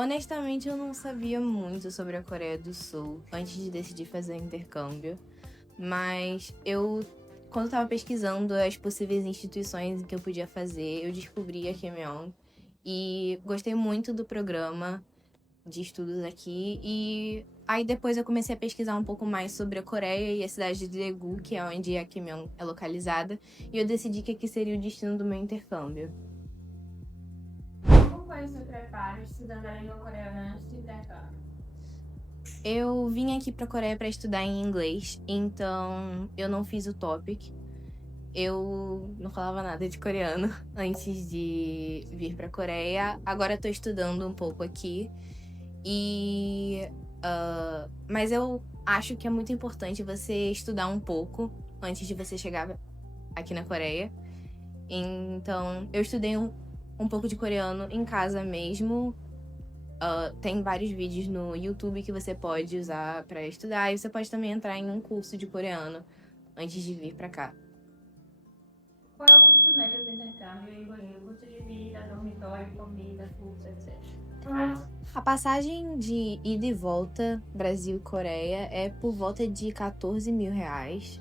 Honestamente, eu não sabia muito sobre a Coreia do Sul antes de decidir fazer intercâmbio, mas quando eu tava pesquisando as possíveis instituições em que eu podia fazer, eu descobri a Keimyong e gostei muito do programa de estudos aqui. E aí depois eu comecei a pesquisar um pouco mais sobre a Coreia e a cidade de Daegu, que é onde a Keimyong é localizada, e eu decidi que aqui seria o destino do meu intercâmbio. Como foi o seu preparo estudando a língua coreana antes do intercâmbio? Eu vim aqui pra Coreia pra estudar em inglês, então eu não fiz o TOEIC. Eu não falava nada de coreano antes de vir pra Coreia. Agora eu tô estudando um pouco aqui. Mas eu acho que é muito importante você estudar um pouco antes de você chegar aqui na Coreia. Então, eu estudei um pouco de coreano em casa mesmo. Tem vários vídeos no YouTube que você pode usar pra estudar. E você pode também entrar em um curso de coreano antes de vir pra cá. Qual é o custo médio do intercâmbio, incluindo custo de vida, dormitório, comida, curso, etc? A passagem de ida e volta Brasil e Coreia é por volta de 14 mil reais.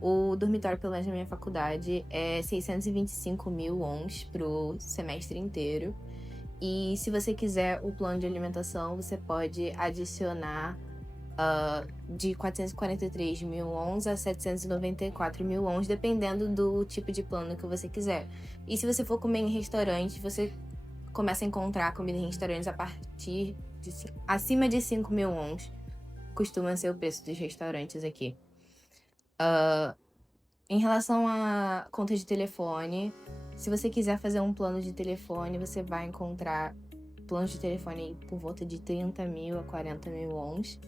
O dormitório, pelo menos na minha faculdade, é 625 mil wons pro semestre inteiro. E se você quiser o plano de alimentação, você pode adicionar de 443 mil wons a 794 mil wons, dependendo do tipo de plano que você quiser. E se você for comer em restaurante, você começa a encontrar comida em restaurantes a partir de acima de 5 mil wons. Costuma ser o preço dos restaurantes aqui. Em relação a conta de telefone, se você quiser fazer um plano de telefone, você vai encontrar planos de telefone por volta de 30 mil a 40 mil wons.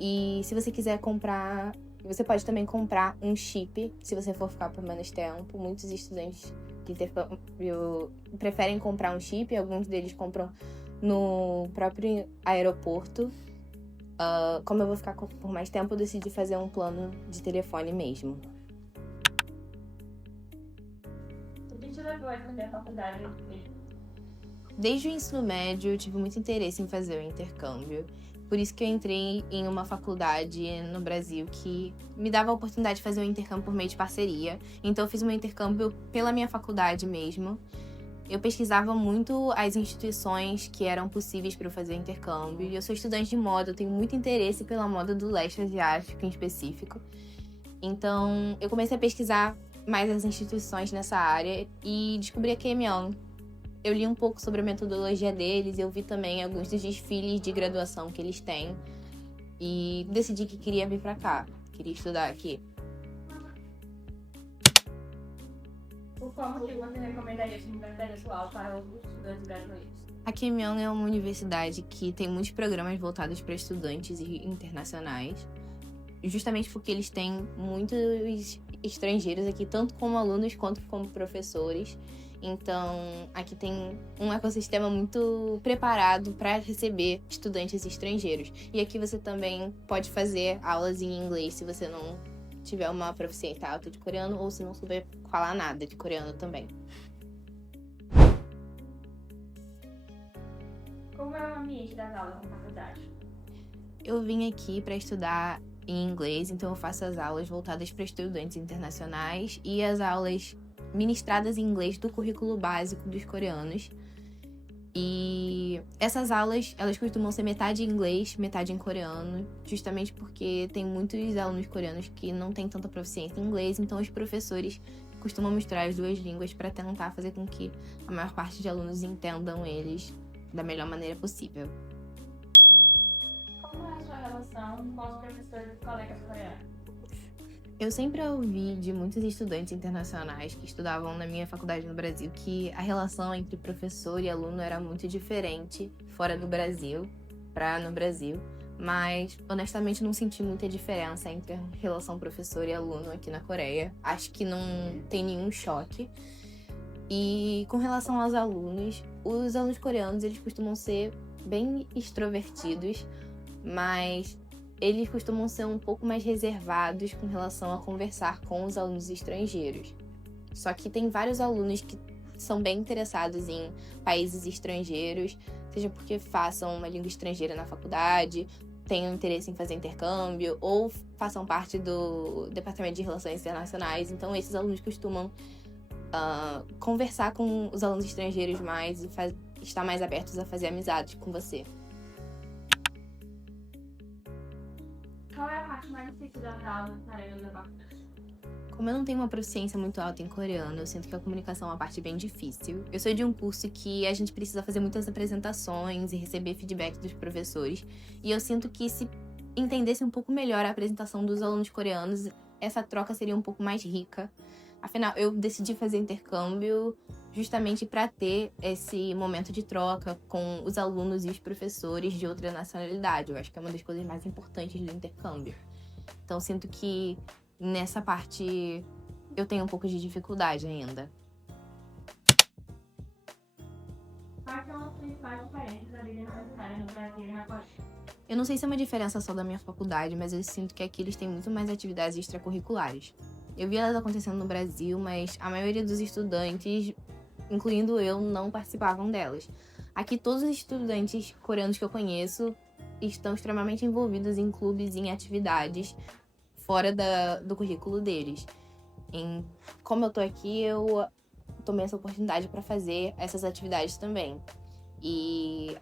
E se você quiser comprar, você pode também comprar um chip, se você for ficar por menos tempo. Muitos estudantes de intercâmbio preferem comprar um chip, alguns deles compram no próprio aeroporto. Como eu vou ficar por mais tempo, eu decidi fazer um plano de telefone mesmo. O que te levou a escolher a faculdade mesmo? Desde o ensino médio, eu tive muito interesse em fazer o intercâmbio. Por isso que eu entrei em uma faculdade no Brasil que me dava a oportunidade de fazer o intercâmbio por meio de parceria. Então eu fiz o meu intercâmbio pela minha faculdade mesmo. Eu pesquisava muito as instituições que eram possíveis para eu fazer o intercâmbio. E eu sou estudante de moda, eu tenho muito interesse pela moda do leste asiático em específico. Então eu comecei a pesquisar mais as instituições nessa área e descobri a Keimyong. Eu li um pouco sobre a metodologia deles, eu vi também alguns dos desfiles de graduação que eles têm e decidi que queria vir pra cá, queria estudar aqui. Por qual motivo você recomendaria essa universidade atual para os estudantes brasileiros? A Keimyong é uma universidade que tem muitos programas voltados para estudantes internacionais, justamente porque eles têm muitos estrangeiros aqui, tanto como alunos quanto como professores. Então, aqui tem um ecossistema muito preparado para receber estudantes estrangeiros. E aqui você também pode fazer aulas em inglês se você não tiver uma proficiência alta de coreano ou se não souber falar nada de coreano também. Como é o ambiente das aulas na faculdade? Eu vim aqui para estudar em inglês, então eu faço as aulas voltadas para estudantes internacionais e as aulas ministradas em inglês do currículo básico dos coreanos. E essas aulas, elas costumam ser metade em inglês, metade em coreano, justamente porque tem muitos alunos coreanos que não têm tanta proficiência em inglês, então os professores costumam misturar as duas línguas para tentar fazer com que a maior parte de alunos entendam eles da melhor maneira possível. Como é a sua relação com os professores e colegas coreanos? Eu sempre ouvi de muitos estudantes internacionais que estudavam na minha faculdade no Brasil que a relação entre professor e aluno era muito diferente fora do Brasil para no Brasil, mas honestamente não senti muita diferença entre a relação professor e aluno aqui na Coreia. Acho que não tem nenhum choque. E com relação aos alunos, os alunos coreanos eles costumam ser bem extrovertidos, mas eles costumam ser um pouco mais reservados com relação a conversar com os alunos estrangeiros. Só que tem vários alunos que são bem interessados em países estrangeiros, seja porque façam uma língua estrangeira na faculdade, tenham interesse em fazer intercâmbio ou façam parte do Departamento de Relações Internacionais. Então, esses alunos costumam conversar com os alunos estrangeiros mais e estar mais abertos a fazer amizades com você. Qual é a parte mais difícil das aulas na área da faculdade? Como eu não tenho uma proficiência muito alta em coreano, eu sinto que a comunicação é uma parte bem difícil. Eu sou de um curso que a gente precisa fazer muitas apresentações e receber feedback dos professores. E eu sinto que se entendesse um pouco melhor a apresentação dos alunos coreanos, essa troca seria um pouco mais rica. Afinal, eu decidi fazer intercâmbio justamente para ter esse momento de troca com os alunos e os professores de outra nacionalidade. Eu acho que é uma das coisas mais importantes do intercâmbio. Então, sinto que nessa parte eu tenho um pouco de dificuldade ainda. Quais são as principais diferenças da vida universitária no Brasil e na Coreia? Eu não sei se é uma diferença só da minha faculdade, mas eu sinto que aqui eles têm muito mais atividades extracurriculares. Eu vi elas acontecendo no Brasil, mas a maioria dos estudantes, incluindo eu, não participavam delas. Aqui todos os estudantes coreanos que eu conheço estão extremamente envolvidos em clubes e em atividades fora do currículo deles. Como eu tô aqui, eu tomei essa oportunidade para fazer essas atividades também. E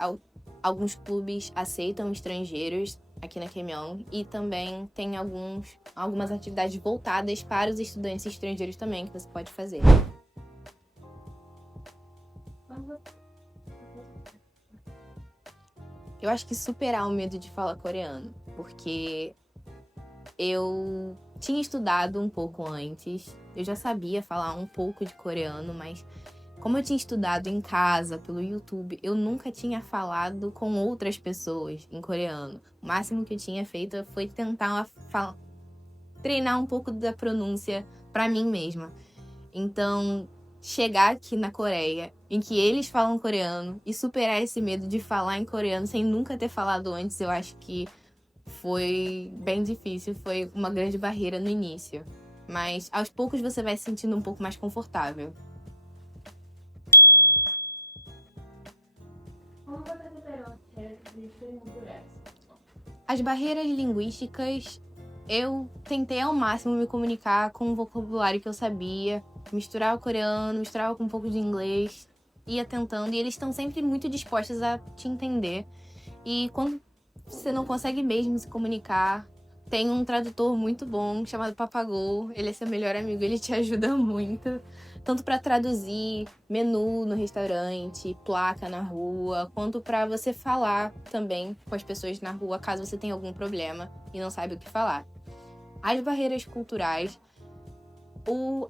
alguns clubes aceitam estrangeiros aqui na Keimyong e também tem algumas atividades voltadas para os estudantes estrangeiros também que você pode fazer. Eu acho que superar o medo de falar coreano, porque eu tinha estudado um pouco antes, eu já sabia falar um pouco de coreano, mas como eu tinha estudado em casa, pelo YouTube, eu nunca tinha falado com outras pessoas em coreano. O máximo que eu tinha feito foi tentar treinar um pouco da pronúncia pra mim mesma. Então, chegar aqui na Coreia, em que eles falam coreano, e superar esse medo de falar em coreano sem nunca ter falado antes, eu acho que foi bem difícil, foi uma grande barreira no início. Mas aos poucos você vai se sentindo um pouco mais confortável. Como você superou as barreiras culturais? As barreiras linguísticas, eu tentei ao máximo me comunicar com o vocabulário que eu sabia, misturar o coreano, misturar com um pouco de inglês, ia tentando, e eles estão sempre muito dispostos a te entender. E quando você não consegue mesmo se comunicar, tem um tradutor muito bom chamado Papagou, ele é seu melhor amigo, ele te ajuda muito, tanto para traduzir menu no restaurante, placa na rua, quanto para você falar também com as pessoas na rua, caso você tenha algum problema e não saiba o que falar. As barreiras culturais,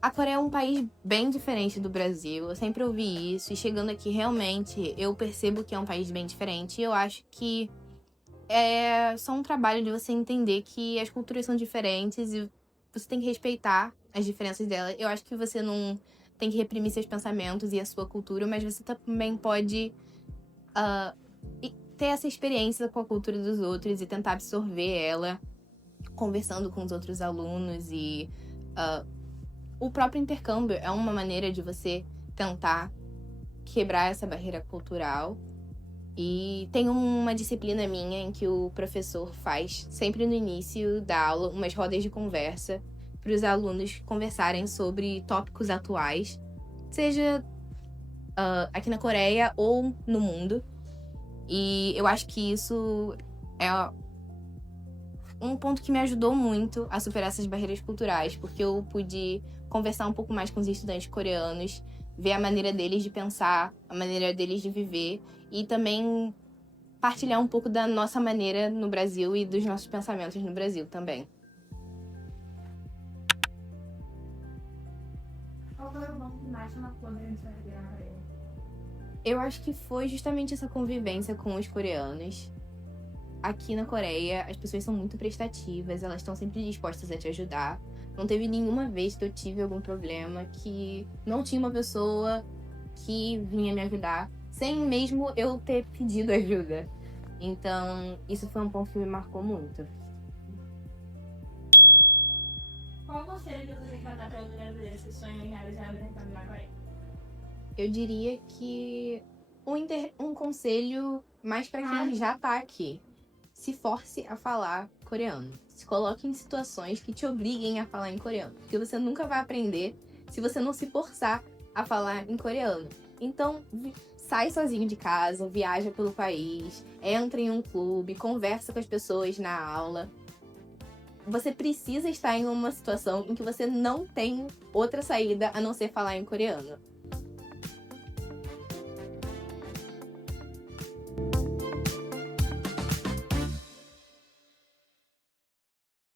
a Coreia é um país bem diferente do Brasil, eu sempre ouvi isso, e chegando aqui realmente eu percebo que é um país bem diferente, e eu acho que é só um trabalho de você entender que as culturas são diferentes e você tem que respeitar as diferenças delas. Eu acho que você não tem que reprimir seus pensamentos e a sua cultura, mas você também pode ter essa experiência com a cultura dos outros e tentar absorver ela, conversando com os outros alunos. E o próprio intercâmbio é uma maneira de você tentar quebrar essa barreira cultural. E tem uma disciplina minha em que o professor faz, sempre no início da aula, umas rodas de conversa para os alunos conversarem sobre tópicos atuais, seja aqui na Coreia ou no mundo. E eu acho que isso é um ponto que me ajudou muito a superar essas barreiras culturais, porque eu pude conversar um pouco mais com os estudantes coreanos, ver a maneira deles de pensar, a maneira deles de viver, e também partilhar um pouco da nossa maneira no Brasil e dos nossos pensamentos no Brasil também. Qual foi o ponto que mais te marcou durante sua vida na Coreia? Eu acho que foi justamente essa convivência com os coreanos. Aqui na Coreia, as pessoas são muito prestativas, elas estão sempre dispostas a te ajudar. Não teve nenhuma vez que eu tive algum problema que não tinha uma pessoa que vinha me ajudar, sem mesmo eu ter pedido ajuda. Então, isso foi um ponto que me marcou muito. Qual o conselho que você tem que dar para os brasileiros que sonham em realizar o intercâmbio na Coreia? Eu diria que um conselho mais pra quem já tá aqui. Se force a falar coreano. Se coloque em situações que te obriguem a falar em coreano. Porque você nunca vai aprender se você não se forçar a falar em coreano. Então, sai sozinho de casa, viaja pelo país, entra em um clube, conversa com as pessoas na aula. Você precisa estar em uma situação em que você não tem outra saída a não ser falar em coreano.